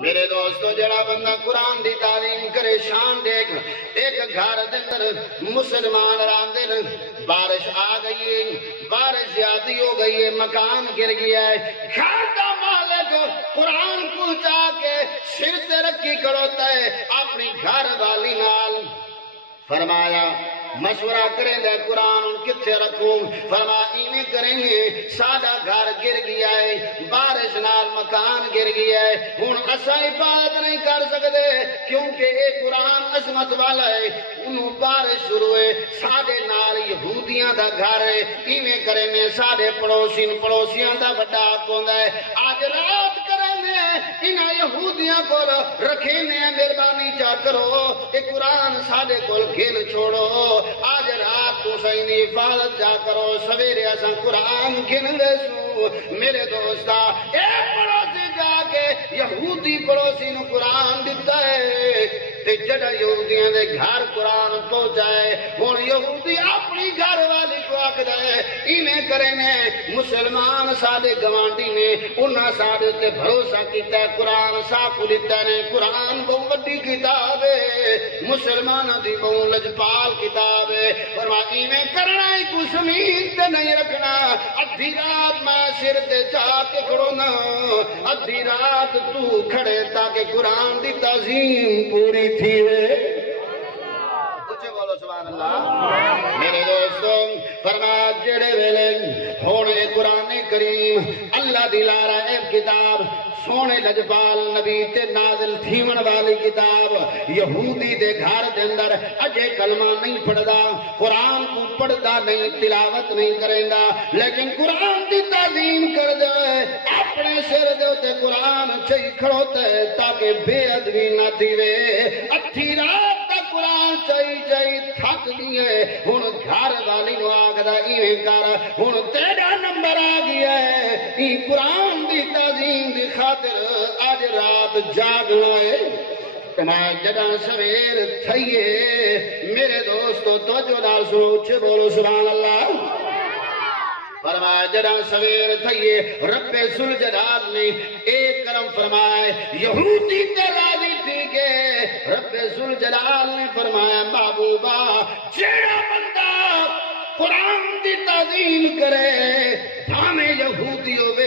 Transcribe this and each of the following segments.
میرے دوستو جڑا بندہ قرآن دی تعلیم کرے شان دیکھ ایک گھر اندر مسلمان راندے بارش آ گئی ہے بارش زیادہ ہو گئی ہے مکان گر گیا ہے گھر کا مالک قرآن پہنچا کے سر تے رکھی کھڑوتا ہے اپنی گھر والی نال فرمایا مشورہ کریں دے قرآن ان کتھے رکھوں فرمایا ایویں کریں گے سادہ گھر گر گیا ہے بارش نال مکان گر گیا ہے ہن اسا حفاظت نہیں کر سکتے کیونکہ اے قرآن عظمت والا ہے انہوں بارش شروع ہے سادے نال یہودیاں دا گھر ہے ایویں کریں گے سادے پڑوسیاں دا بڑا حق ہوندا ہے آج رات کریں گے انہاں یہودیاں کو رکھیں گے مہربانی چا کرو اے قرآن سادے کول گھن چھوڑو آج رات تو سہی حفاظت جا کرو سویرے اساں قرآن گن ویسو میرے دوستا اے پڑوسی جا کے یہودی پڑوسی نو قرآن دیتا ہے تے جڑا یہودیاں دے گھر قرآن پہنچائے ہن یہودی اپنی گھر والی کو آکھدا ہے ایویں کرے نے مسلمان سارے گوانڈی نے انہاں سارے تے بھروسہ کیتا ہے قرآن صاف لتا نے قرآن بہت وڈی کتاب ہے مسلماناں دی بہت لجپال کتاب ہے فرما ایویں کرنا ہی کچھ زمین تے نہیں رکھنا ادھی رات میں سر تے چا کے کھڑونا ادھی رات تو کھڑے تاکہ قرآن دی تعظیم پوری تھی بولو سبحان اللہ میرے دوستوں فرمایا جڑے ویلے ہونے قرآن کریم اللہ دی لارا ایک کتاب سونے لجپال نبی تے نازل تھیون والی کتاب یہودی دے گھر دے اندر اجے کلمہ نہیں پڑھدا قرآن کو پڑھدا نہیں تلاوت نہیں کریندا لیکن قرآن دی تعظیم کر دے اپنے سر دے تے قرآن چئی کھڑوتا ہے تاکہ بے ادبی نہ تھیوے اتھی رات تک قرآن چئی تھک دیئے ہن گھر والی نو آگدا ایویں کر ہن تیرا نمبر آ گیا ہے ای قرآن دی تعظیم دی خاطر آج رات جاگنا ہے تمہیں جدہ سویر تھئیے میرے دوستو توجہ نال سوچ بولو سبحان اللہ فرمایا جدہ سویر تھئیے رب ذوالجلال نے ایک کرم فرمائے یہودی تے راضی تھی کہ رب ذوالجلال نے فرمایا محبوبہ جیڑا بندہ قرآن دی تعظیم کرے بھامے یہودی ہوئے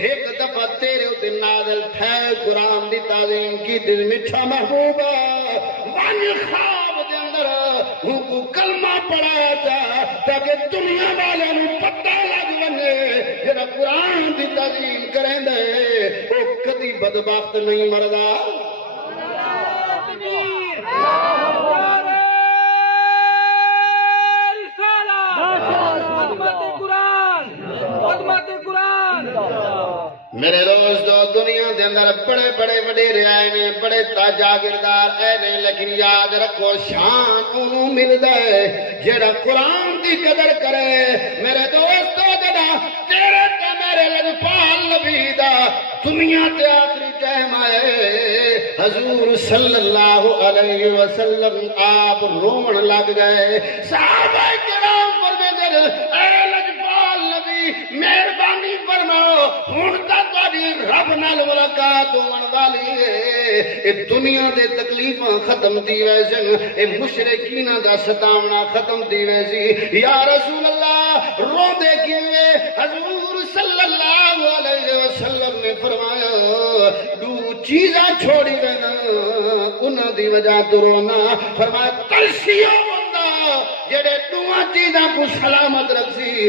ایک دفعہ تیرے دن نازل تھے قرآن دی تعظیم کی دل مٹھا محبوبہ وان خواب دے اندر ان کو کلمہ پڑھایا جا تاکہ دنیا والے نے پتہ لگ بنے جڑا قرآن دی تعظیم کریں دے وہ کدی بدبخت نہیں مردا میرے دوستو دنیا دے اندر بڑے بڑے وڈیرے آئے نے بڑے جاگیردار آئے نے لیکن یاد رکھو شان انہوں ملدا ہے جڑا قرآن دی قدر کرے میرے دوستو جڑا تیرے تے میرے لجپال نبی دا دنیا تے آخری ٹائم آئے حضور صلی اللہ علیہ وسلم آپ رومن لگ گئے صحابہ کرام فرمیندے اے لجپال نبی مہربانی فرماؤ ہن تک رب نال ملاقات ہون والی ہے اے دنیا دے تکلیفاں ختم تھی ویسن اے مشرکین دا ستاونا ختم تھی ویسی یا رسول اللہ رو دے کیویں حضور صلی اللہ علیہ وسلم نے فرمایا دو چیزاں چھوڑی رہنا انہاں دی وجہ تو رونا فرمایا تلسیو جڑے دوہاں چیزاں کو سلامت رکھسی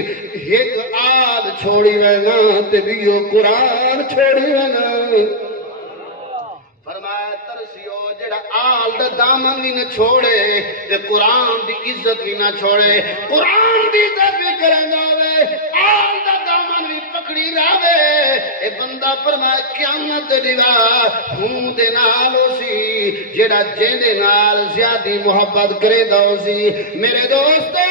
ایک آل چھوڑی رہنا تے دیو قرآن چھوڑی رہنا فرمایا ترسیو جڑا آل دا دامن بھی نہ چھوڑے تے قرآن دی عزت بھی نہ چھوڑے قرآن دی عزت بھی کریں جاوے آل دا دامن بھی پکڑی راوے اے بندہ فرمایا قیامت دیوا ہوں دے نال ہو سی جڑا جے دے نال زیادی محبت کرے دا ہو سی میرے دوستو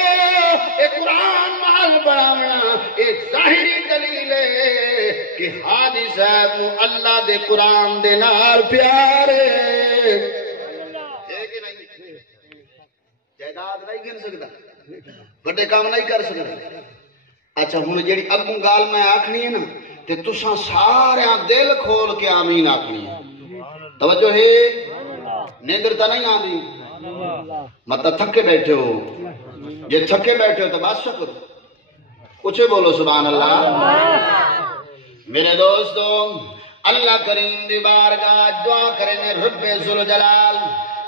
اے قرآن مال بڑھاونا اے ظاہری دلیل ہے کہ حاجی صاحب نو اللہ دے قرآن دے نال پیار ہے کہ نہیں جائیداد نہیں گن سکتا بڑے کام نہیں کر سکتا اچھا ہن جیڑی اگوں گال میں آکھنی ہے نا تے تساں سارے دل کھول کے آمین آکھنی ہے توجہ ہے نیندر تا نہیں آندی مطلب تھکے بیٹھے ہو یہ تھکے بیٹھے ہو تو بات شکر کچھ بولو سبحان اللہ میرے دوستو اللہ کریم دی بارگاہ دعا کریں رب ذوالجلال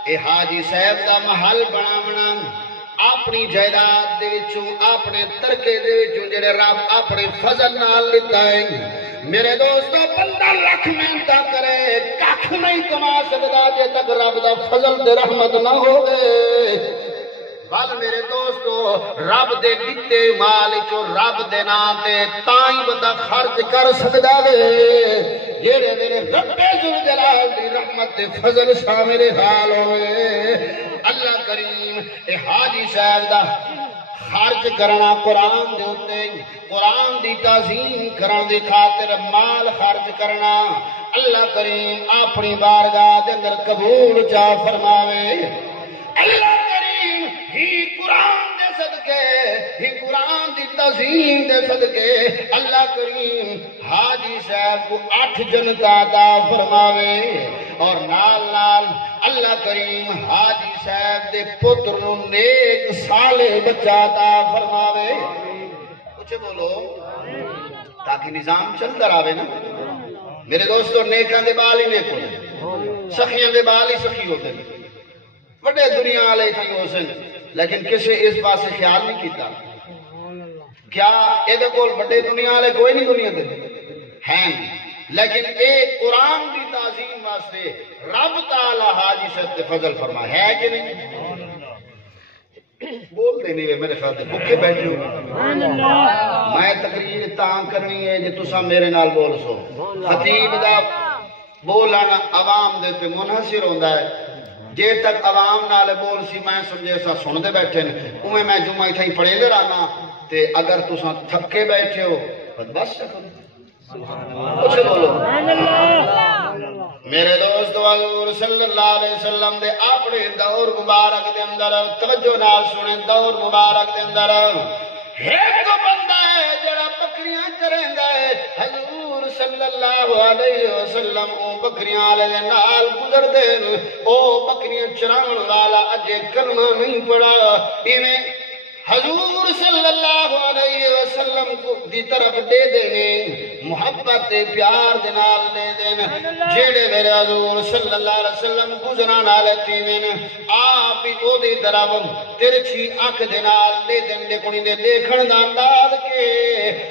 اے حاجی صاحب دا محل بناونا اپنی جائیداد دے وچوں اپنے ترکے دے وچوں جڑے رب اپنے فضل نال لیتا ہے میرے دوستو بندہ لکھ محنت کرے ککھ نہیں کما سکدا جے تک رب دا فضل تے رحمت نہ ہوے بل میرے دوستو رب دے دتے مال چو رب دے نام تے تائیں بندہ خرچ کر سکدا وے جڑے میرے رب ذوالجلال دی رحمت تے فضل شامل حال ہوئے اللہ کریم اے حاجی صاحب دا خرچ کرنا قرآن دے ہوتے قرآن دی تعظیم کرن دی خاطر مال خرچ کرنا اللہ کریم اپنی بارگاہ دے اندر قبول چا فرماوے اللہ کریم ہی قرآن دے صدقے ہی قرآن دی تعظیم دے صدقے اللہ کریم حاجی صاحب کو 8 جنت عطا فرماوے اور نال نال اللہ کریم حاجی صاحب دے پتر نو نیک صالح بچہ عطا فرماوے کچھ بولو تاکہ نظام چلتا رہے نا میرے دوستو نیکاں دے بال ہی نیک ہوتے سخیاں دے بال ہی سخی ہوتے بڑے دنیا والے تھے حسن لیکن کسی اس بات سے خیال نہیں کیتا کیا یہ کول بڑے دنیا والے کوئی نہیں دنیا دے ہیں لیکن اے قرآن کی تعظیم واسطے رب تعالی حاجی صاحب تے فضل فرما ہے کہ نہیں بول دے نہیں میرے خیال سے بھوکے بیٹھے ہو میں تقریر تاں کرنی ہے جے تساں میرے نال بول سو خطیب دا بولنا عوام دے تے منحصر ہوندا ہے جے تک عوام نال بول سی میں سمجھے سا سن دے بیٹھے اوے میں جمعہ تھیں پڑھے دے رہنا تے اگر تساں تھکے بیٹھے ہو بس کچھ بولو میرے دوست حضور صلی اللہ علیہ وسلم دے اپنے دور مبارک دے اندر توجہ نال سنیں دور مبارک دے اندر ایک بندہ ہے جڑا بکریاں چریندا ہے حضور صلی اللہ علیہ وسلم او بکریاں والے دے نال گزر دے او بکریاں چراون والا اجے کلمہ نہیں پڑھا ایویں حضور صلی اللہ علیہ وسلم کو دی طرف دے دینے محبت پیار دے نال دے دینے جیڑے میرے حضور صلی اللہ علیہ وسلم گزران آلے تیمین آپ ہی او دی طرف ترچھی اکھ دے نال دے دینے دے کنی دے دیکھن دا انداز کے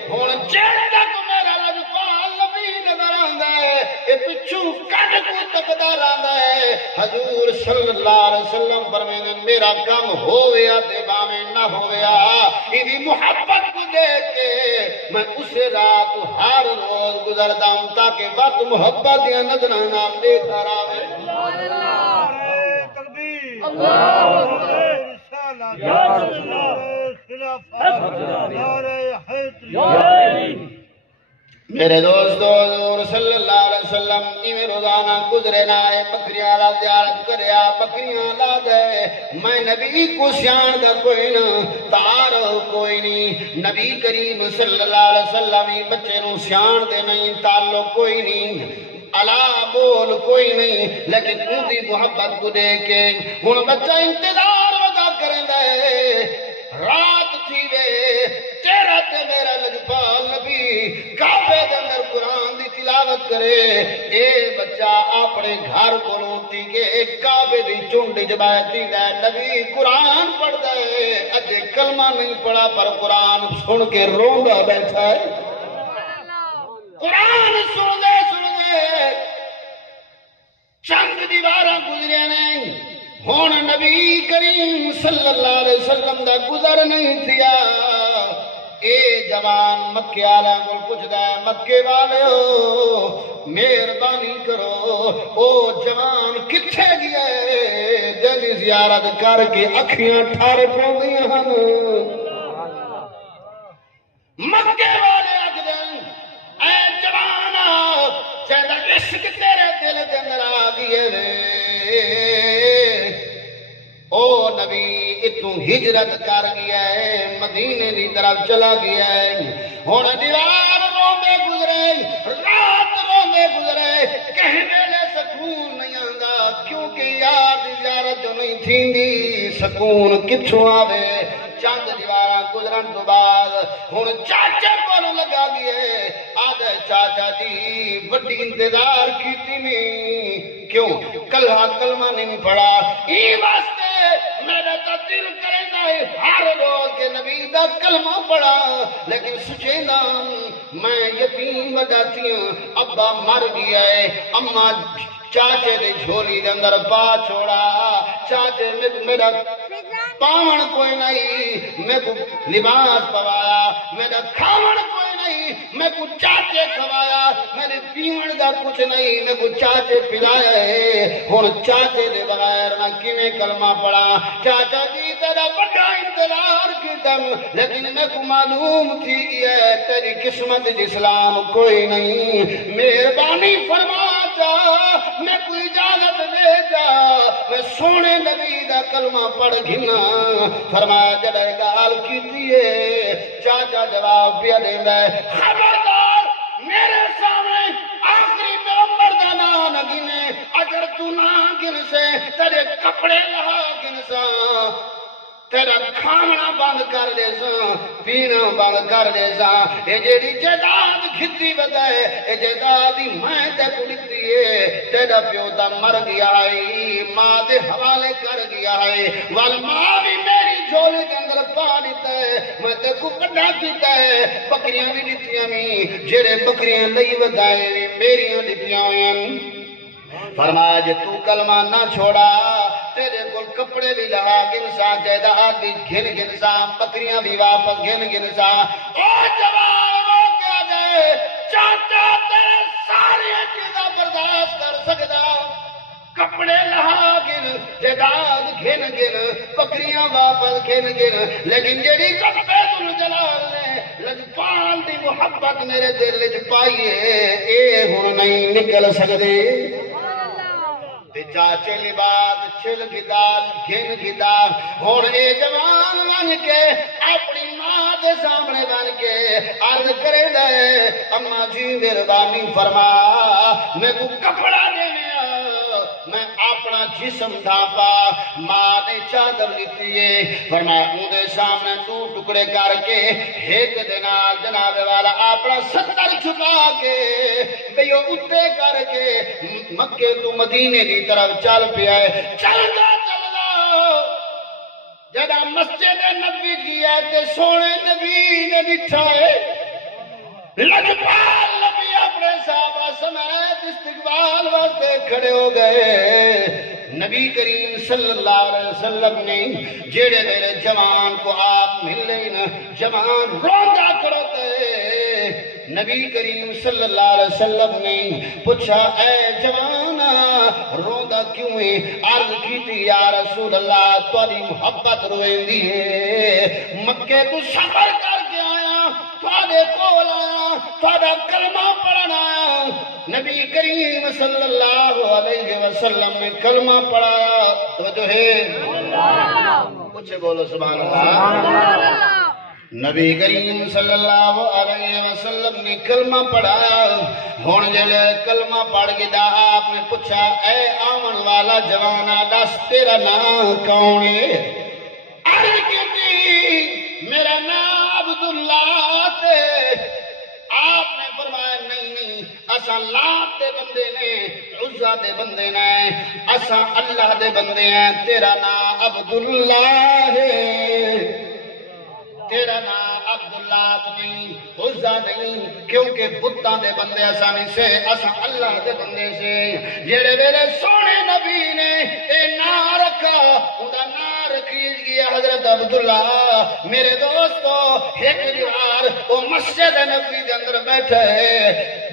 ہون جیڑے تک میرا لجپال نبی نظر آندہ ہے اے پچھو کٹ کو تقدار آندہ ہے حضور صلی اللہ علیہ وسلم فرمینے میرا کام ہویا تے باویں نہ ہویا ایدی محبت کو دیکھ کے میں اسے رات ہر روز گزردا ہوں تاکہ وقت محبت یا نظرہ نام دیکھا راوے تکبیر اللہ اکبر یا رسول اللہ خلافت نعرہ حیدر میرے دوستو حضور صلی اللہ علیہ وسلم ایویں روزانہ گزرے نہ آئے بکریاں لا زیارت کریا بکریاں لا دے میں نبی کو سیان دا کوئی نہ تعارف کوئی نہیں نبی کریم صلی اللہ علیہ وسلم بچے نو سیان دے نہیں تعلق کوئی نہیں علا بول کوئی نہیں لیکن ان دی محبت کو دیکھ کے ہن بچہ انتظار ودا کریں دے رات تھی وے تیرا تے میرا لجپال نبی کعبے دے اندر قرآن دی تلاوت کرے اے بچہ اپنے گھر کو لوٹی کے کعبے دی چونڈی جبائتی دے نبی قرآن پڑھ دے اجے کلمہ نہیں پڑھا پر قرآن سن کے روندا بیٹھا ہے قرآن سن دے چند دیواراں گزرے نہیں ہون نبی کریم صلی اللہ علیہ وسلم دا گزر نہیں تھیا اے جوان مکے والا کو پوچھدا ہے مکے والے ہو مہربانی کرو او جوان کتھے گیا ہے جدی زیارت کر کے اکھیاں ٹھار پوندیاں ہن مکے والے آکھدن اے جوانا جیڑا عشق تیرے دل دے اندر آ گئے وے او نبی اتوں ہجرت کر گیا ہے مدینے دی طرف چلا گیا ہے ہن دیوار روندے گزرے رات روندے گزرے کہیں ویلے سکون نہیں نہیں تھیندی سکون کتھوں آوے چند دیواراں گزرن تو بعد ہن چاچے کول لگا گئے آدھے چاچا جی بڑی انتظار کیتی نہیں کیوں کلہ کلمہ نہیں پڑھا ای واسطے میرا تو دل کرے ہر روز کے نبی دا کلمہ پڑھا لیکن سچینا میں یتیم وجاتی ہوں ابا مر گیا ہے اما چاچے نے جھولی دے اندر پا چھوڑا چاچے میرا پاون کوئی نہیں میں کو لباس پوایا میرا کھاون کوئی نہیں میں کو چاچے کھوایا میرے پیون دا کچھ نہیں میں کو چاچے پلایا ہے ہن چاچے دے بغیر میں کیویں کلمہ پڑھا چاچا جی تیرا بڑا انتظار کیتم لیکن میں کو معلوم تھی ہے تیری قسمت اسلام کوئی نہیں مہربانی فرما جا میں کوئی اجازت دے جا میں سونے نبی دا کلمہ پڑھ گھنا فرمایا جڑے گال کیتی ہے چاچا جواب پیا دیندا ہے خبردار میرے سامنے آخری پیغمبر دا نام نہ گنے اگر تو نہ گن سے تیرے کپڑے لہا گن سا تیرا کھانا بند کر دے سا پینا بند کر دے سا اے جیڑی جائیداد کھتی بدائے اے جائیداد میں تے کو دتی ہے تیرا پیو دا مر گیا ہے ماں دے حوالے کر گیا ہے وال ماں بھی میری جھولے کے اندر پا دیتا ہے میں تے کو کڈا دیتا ہے بکریاں بھی دتیاں می جڑے بکریاں لئی ودائے میریاں دتیاں ہیں فرمایا جے تو کلمہ نہ چھوڑا تیرے کول کپڑے بھی لہا گنسا جائیداد بھی گھن گنسا بکریاں بھی واپس گھن گنسا او جوان رو کیا گئے چاچا تیرے سارے چیزاں برداشت کر سکتا کپڑے لہا گن جائیداد گھن گن بکریاں واپس گھن گن لیکن جیڑی کپڑے تل جلال نے لجپال دی محبت میرے دل وچ پائی ہے اے ہن نہیں نکل سکدے چاچے لباس چھل گدال گھن گدا ہن اے جوان بن کے اپنی ماں دے سامنے بن کے عرض کرے دے اما جی مہربانی فرما میں کو کپڑا دینے میں اپنا جسم ڈھانپا ماں نے چادر دیتی ہے فرمایا اندے سامنے دو ٹکڑے کر کے ایک دنال جناب والا اپنا ستر چھپا کے بیو اتے کر کے مکے تو مدینے کی طرف چل پیا ہے چلدا چلدا جدا مسجد نبی کی ہے تے سونے نبی نے دکھا ہے لجپال نبی اپنے صحابہ سمیت استقبال واسطے کھڑے ہو گئے نبی کریم صلی اللہ علیہ وسلم نے جیڑے میرے جوان کو آپ ملے نا جوان روندہ کرتے نبی کریم صلی اللہ علیہ وسلم نے پوچھا اے جوانا روندہ کیوں ہے عرض کی تھی یا رسول اللہ تاری محبت رویندی ہے مکے تو سفر کر کے آیا تھوڑے کول آیا تھوڑا کلمہ پڑھنا آیا نبی کریم صلی اللہ علیہ وسلم نے کلمہ پڑھا توجہ ہے کچھ بولو سبحان اللہ نبی کریم صلی اللہ علیہ وسلم نے کلمہ پڑھایا ہون جلے کلمہ پڑھ کے دا آپ نے پوچھا اے آمن والا جوانا دس تیرا نام کون ہے عرض کیتی میرا نام عبداللہ تے آپ نے فرمایا نہیں اساں لات دے بندے نے عزا دے بندے نے اساں اللہ دے بندے ہیں تیرا نام عبداللہ ہے تیرا نام عبداللہ نہیں عزا نہیں کیونکہ بتاں دے بندے آسانی سے اساں اللہ دے بندے سے جیڑے میرے سونے نبی نے اے نام رکھا انہا نام رکھی گیا حضرت عبداللہ میرے دوستو ایک دیوار وہ مسجد نبی کے اندر بیٹھے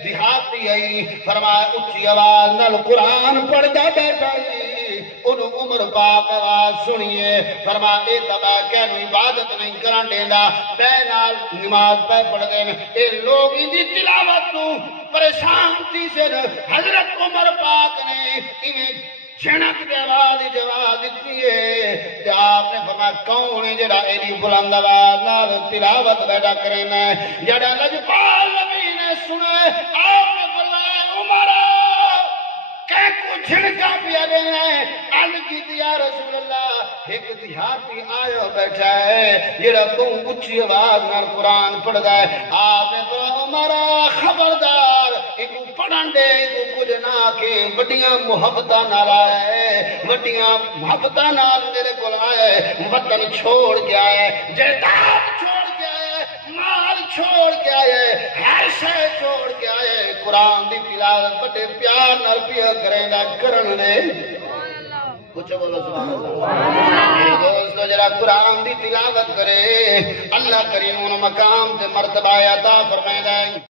دیہاتی آئی فرمایا اچھی آواز نال قرآن پڑھتا بیٹھا انہوں عمر پاک آواز سنیے فرما اے تبا کہنو عبادت نہیں کران دیندا بے نال نماز پہ پڑھ دین اے لوگ اندی تلاوت تو پریشان تھی سے حضرت عمر پاک نے انہیں جھنک دے آواز جواب دیتی ہے کہ آپ نے فرمایا کون ہے جڑا ایڈی بلند آواز نال تلاوت بیٹھا کرنا ہے جڑا لجپال نبی نے سنا ہے آپ نے فرمایا عمر کہ کو چھڑکا پیا دینا ہے عرض کی یا رسول اللہ ایک دیہاتی آیا بیٹھا ہے جڑا بہت اچھی آواز نال قرآن پڑھدا ہے آپ نے فرمایا عمر خبردار ایکو پڑھن دے ایکو کچھ نہ کہ وڈیاں محبتاں نال آیا ہے وڈیاں محبتاں نال میرے کول آیا ہے وطن چھوڑ کے آیا ہے جائیداد چھوڑ کے آیا ہے مال چھوڑ کے آیا ہے ہر شے چھوڑ کے آیا ہے قرآن دی تلاوت بڑے پیار نال پیا کریندا کرن دے کچھ بولو سبحان اللہ میرے دوستو جرا قرآن دی تلاوت کرے اللہ کریم ان مقام تے مرتبہ عطا فرمائے